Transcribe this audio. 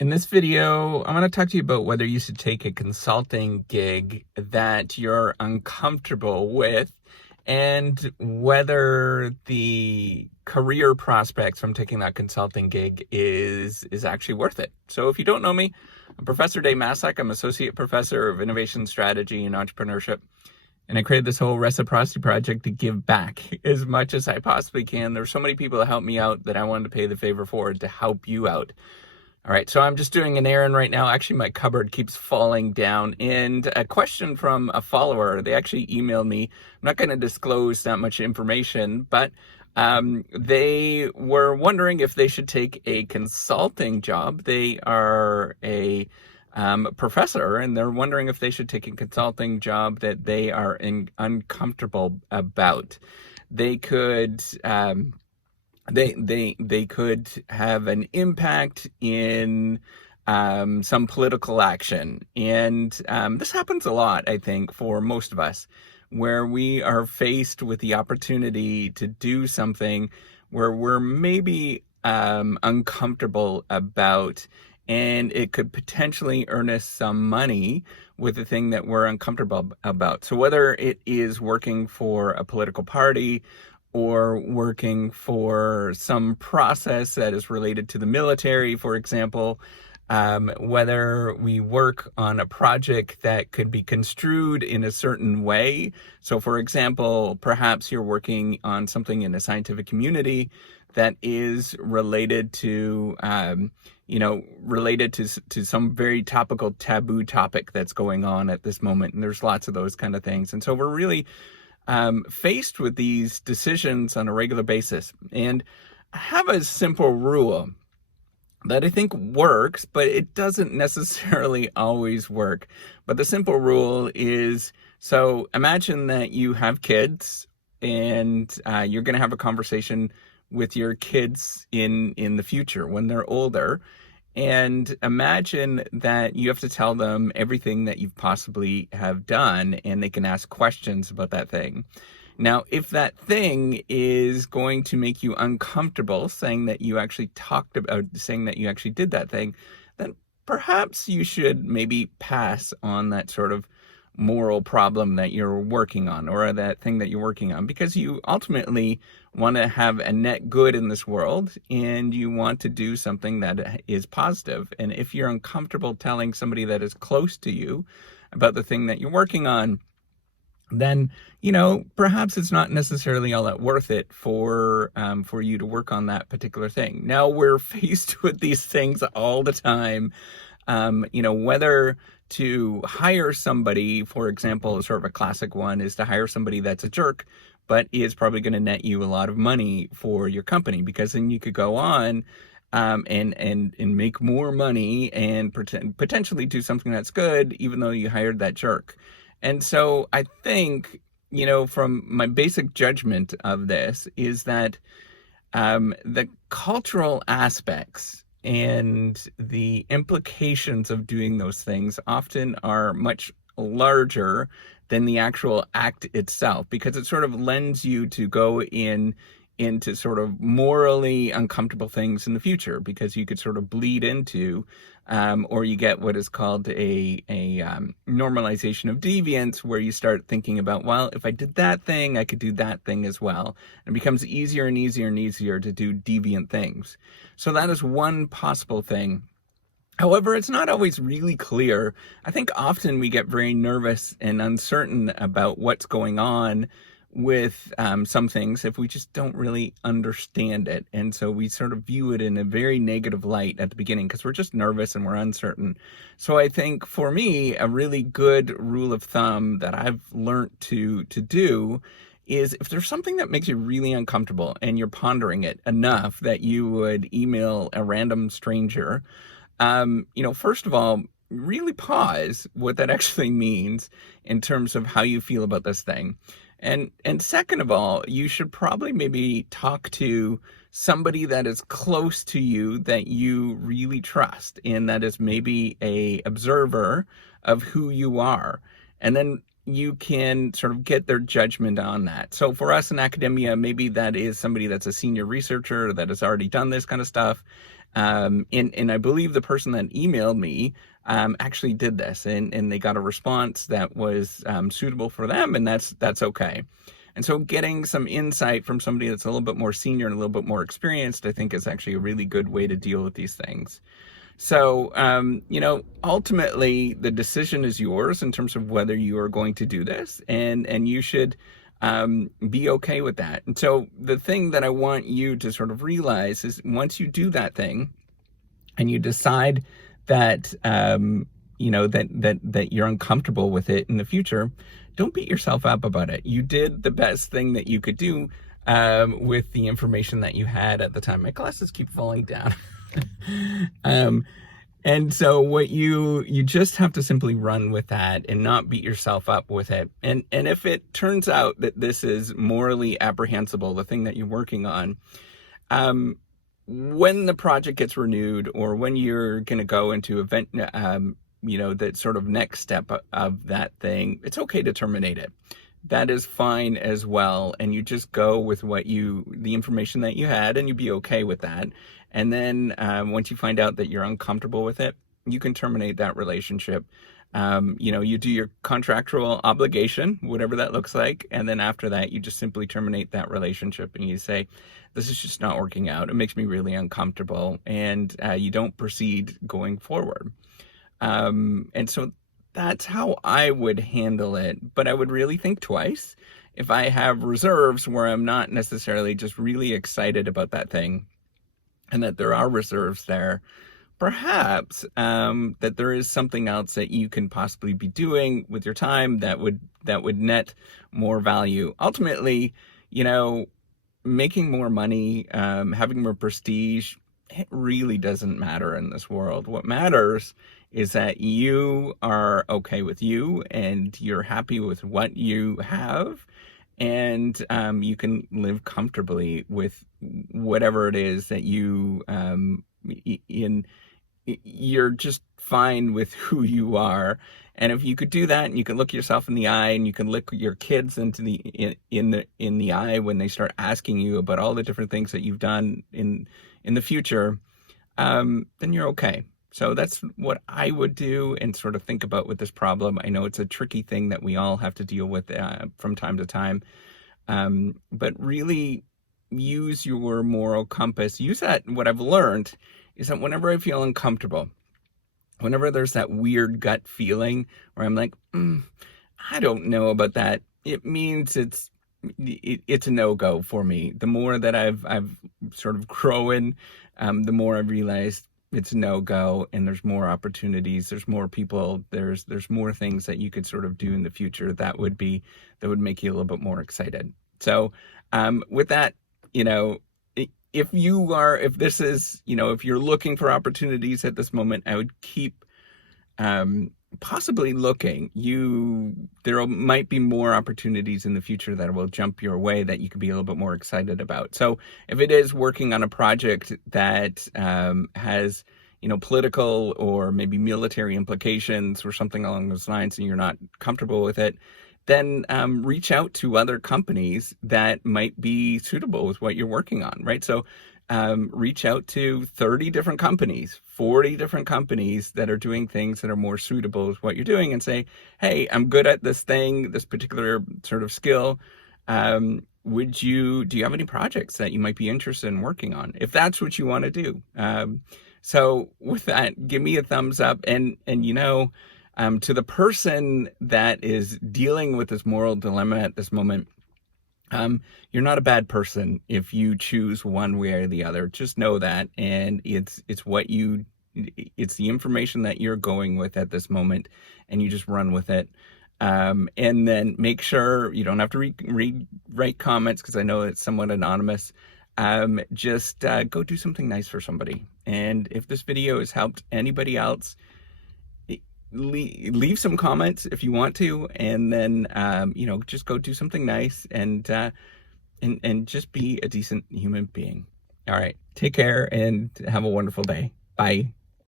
In this video, I'm going to talk to you about whether you should take a consulting gig that you're uncomfortable with and whether the career prospects from taking that consulting gig is actually worth it. So if you don't know me, I'm Professor Dave Massack. I'm Associate Professor of Innovation Strategy and Entrepreneurship. And I created this whole reciprocity project to give back as much as I possibly can. There's so many people that help me out that I wanted to pay the favor forward to help you out. All right, so I'm just doing an errand right now. Actually, my cupboard keeps falling down. And a question from a follower, they actually emailed me. I'm not going to disclose that much information, but they were wondering if they should take a consulting job. They are a professor, and they're wondering if they should take a consulting job that they are uncomfortable about. They could... They could have an impact in some political action. And this happens a lot, I think, for most of us, where we are faced with the opportunity to do something where we're maybe uncomfortable about, and it could potentially earn us some money with the thing that we're uncomfortable about. So whether it is working for a political party or working for some process that is related to the military, for example, whether we work on a project that could be construed in a certain way. So, for example, perhaps you're working on something in a scientific community that is related to, related to some very topical taboo topic that's going on at this moment. And there's lots of those kind of things. And so we're really faced with these decisions on a regular basis. And I have a simple rule that I think works, but it doesn't necessarily always work. But the simple rule is, so imagine that you have kids and you're going to have a conversation with your kids in the future when they're older. And imagine that you have to tell them everything that you possibly have done, and they can ask questions about that thing. Now, if that thing is going to make you uncomfortable, saying that you actually did that thing, then perhaps you should maybe pass on that sort of moral problem that you're working on, or that thing that you're working on, because you ultimately want to have a net good in this world, and you want to do something that is positive. And if you're uncomfortable telling somebody that is close to you about the thing that you're working on, then, perhaps it's not necessarily all that worth it for you to work on that particular thing. Now, we're faced with these things all the time, whether to hire somebody, for example, sort of a classic one is to hire somebody that's a jerk, but is probably going to net you a lot of money for your company, because then you could go on and make more money and potentially do something that's good, even though you hired that jerk. And so I think, from my basic judgment of this is that the cultural aspects and the implications of doing those things often are much larger than the actual act itself, because it sort of lends you to go into sort of morally uncomfortable things in the future, because you could sort of bleed into, or you get what is called a normalization of deviance, where you start thinking about, well, if I did that thing, I could do that thing as well. And it becomes easier and easier and easier to do deviant things. So that is one possible thing. However, it's not always really clear. I think often we get very nervous and uncertain about what's going on with some things if we just don't really understand it. And so we sort of view it in a very negative light at the beginning, because we're just nervous and we're uncertain. So I think for me, a really good rule of thumb that I've learned to do is, if there's something that makes you really uncomfortable and you're pondering it enough that you would email a random stranger, first of all, really pause what that actually means in terms of how you feel about this thing. And second of all, you should probably maybe talk to somebody that is close to you that you really trust, and that is maybe a observer of who you are. And then you can sort of get their judgment on that. So for us in academia, maybe that is somebody that's a senior researcher that has already done this kind of stuff. And I believe the person that emailed me actually did this, and they got a response that was suitable for them, and that's okay. And so getting some insight from somebody that's a little bit more senior and a little bit more experienced, I think is actually a really good way to deal with these things. So, ultimately, the decision is yours in terms of whether you are going to do this, and you should be okay with that. And so, the thing that I want you to sort of realize is once you do that thing, and you decide that that you're uncomfortable with it in the future, don't beat yourself up about it. You did the best thing that you could do with the information that you had at the time. My glasses keep falling down. And so what you just have to simply run with that and not beat yourself up with it. And if it turns out that this is morally apprehensible, the thing that you're working on, when the project gets renewed, or when you're going to go into event, that sort of next step of that thing, it's okay to terminate it. That is fine as well. And you just go with the information that you had, and you be okay with that. And then once you find out that you're uncomfortable with it, you can terminate that relationship. You do your contractual obligation, whatever that looks like. And then after that, you just simply terminate that relationship, and you say, this is just not working out. It makes me really uncomfortable. And you don't proceed going forward. And so that's how I would handle it. But I would really think twice if I have reserves where I'm not necessarily just really excited about that thing, and that there are reserves there. Perhaps that there is something else that you can possibly be doing with your time that would net more value. Ultimately, making more money, having more prestige, it really doesn't matter in this world. What matters is that you are okay with you, and you're happy with what you have, and you can live comfortably with whatever it is that you're just fine with who you are. And if you could do that, and you can look yourself in the eye, and you can look your kids in the eye when they start asking you about all the different things that you've done in the future, then you're okay. So that's what I would do and sort of think about with this problem. I know it's a tricky thing that we all have to deal with from time to time, but really use your moral compass. Use that. What I've learned is that whenever I feel uncomfortable, whenever there's that weird gut feeling where I'm like, I don't know about that, it means it's a no-go for me. The more that I've sort of grown, the more I've realized it's no-go, and there's more opportunities, there's more people, there's more things that you could sort of do in the future that would make you a little bit more excited. So with that, if you're looking for opportunities at this moment, I would keep possibly looking. There might be more opportunities in the future that will jump your way that you could be a little bit more excited about. So if it is working on a project that has political or maybe military implications or something along those lines, and you're not comfortable with it, then reach out to other companies that might be suitable with what you're working on, right? So reach out to 30 different companies, 40 different companies that are doing things that are more suitable with what you're doing, and say, hey, I'm good at this thing, this particular sort of skill. Do you have any projects that you might be interested in working on? If that's what you want to do. So with that, give me a thumbs up, and to the person that is dealing with this moral dilemma at this moment, you're not a bad person if you choose one way or the other. Just know that, and it's the information that you're going with at this moment, and you just run with it. And then make sure you don't have to write comments, because I know it's somewhat anonymous. Just go do something nice for somebody. And if this video has helped anybody else, leave some comments if you want to, and then just go do something nice, and just be a decent human being. All right, take care and have a wonderful day. Bye.